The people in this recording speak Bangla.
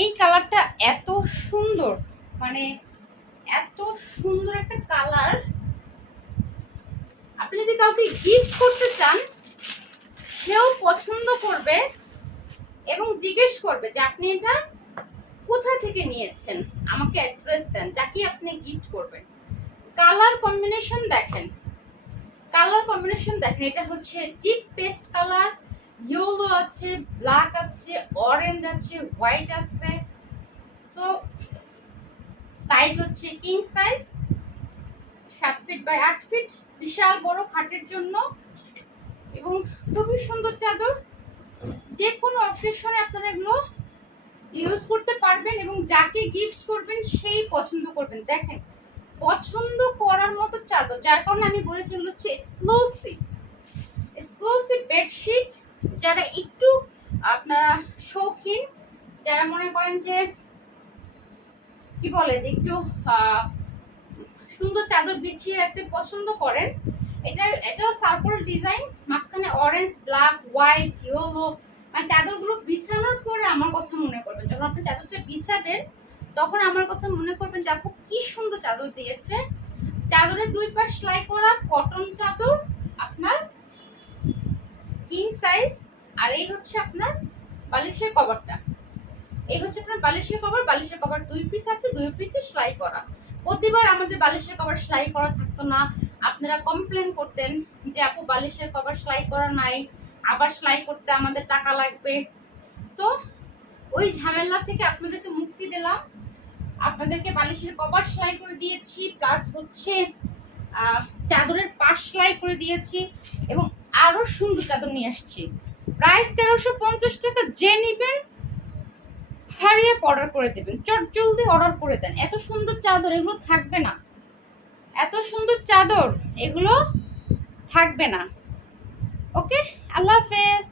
এই কালারটা এত সুন্দর মানে এত সুন্দর একটা কালার। আপনি যদি কাউকে গিফট করতে চান, সেও পছন্দ করবে এবং জিজ্ঞেস করবে যে আপনি এটা কোথা থেকে নিয়েছেন? আমাকে অ্যাড্রেস দেন, যাকে আপনি গিফট করবেন। কালার কম্বিনেশন দেখেন। কালার কম্বিনেশন দেখেন, এটা হচ্ছে ডিপ পেস্ট কালার ইয়েলো আছে ব্ল্যাক আছে অরেঞ্জ আছে হোয়াইট আছে। সো সাইজ হচ্ছে কিং সাইজ সাত ফিট বাই আট ফিট বিশাল বড় খাটের জন্য। এবং খুবই সুন্দর চাদর। যে কোনো অকেশনে আপনারা এগুলো ইউজ করতে পারবেন এবং যাকে গিফট করবেন, সেই পছন্দ করবেন। দেখেন, পছন্দ করার মতো চাদর, যার কারণে আমি বলেছি এগুলো হচ্ছে এক্সক্লুসিভ এক্সক্লুসিভ বেডশিট যারা একটু, আপনারা শৌখিন, যারা মনে করেন যে, কি বলে যে একটু সুন্দর চাদর বিছিয়ে রাখতে পছন্দ করেন, এটা, এটাও সার্কুলার ডিজাইন, মাঝখানে অরেঞ্জ ব্ল্যাক হোয়াইট ইয়েলো মানে চাদরগুলো বিছানোর পরে আমার কথা মনে করবেন। যখন আপনি চাদরটা বিছাবেন, তখন আমার কথা মনে করবেন যে আপু, কি সুন্দর চাদর দিয়েছে। চাদরের দুই পাশ সেলাই করা কটন চাদর আপনার কিং সাইজ আর এই হচ্ছে আপনার বালিশের কভারটা। এই হচ্ছে আপনার বালিশের কভার বালিশের কভার দুই পিস আছে, দুই পিসে সেলাই করা। প্রতিবার আমাদের বালিশের কভার সেলাই করা থাকতো না। আপনারা কমপ্লেন করতেন যে, আপু, বালিশের কভার সেলাই করা নাই। আবার সেলাই করতে আমাদের টাকা লাগবে। তো ওই ঝামেলা থেকে আপনাদেরকে মুক্তি দিলাম। আপনাদেরকে বালিশের কভার সেলাই করে দিয়েছি প্লাস হচ্ছে চাদরের পাশ সেলাই করে দিয়েছি এবং আরও সুন্দর চাদর নিয়ে আসছি। প্রাইস তেরোশো পঞ্চাশ টাকা, যে নিবেন, হারিয়ে অর্ডার করে দেবেন। চট জলদি অর্ডার করে দেন। এত সুন্দর চাদর, এগুলো থাকবে না। এত সুন্দর চাদর, এগুলো থাকবে না। ওকে আল্লাহ হাফেজ।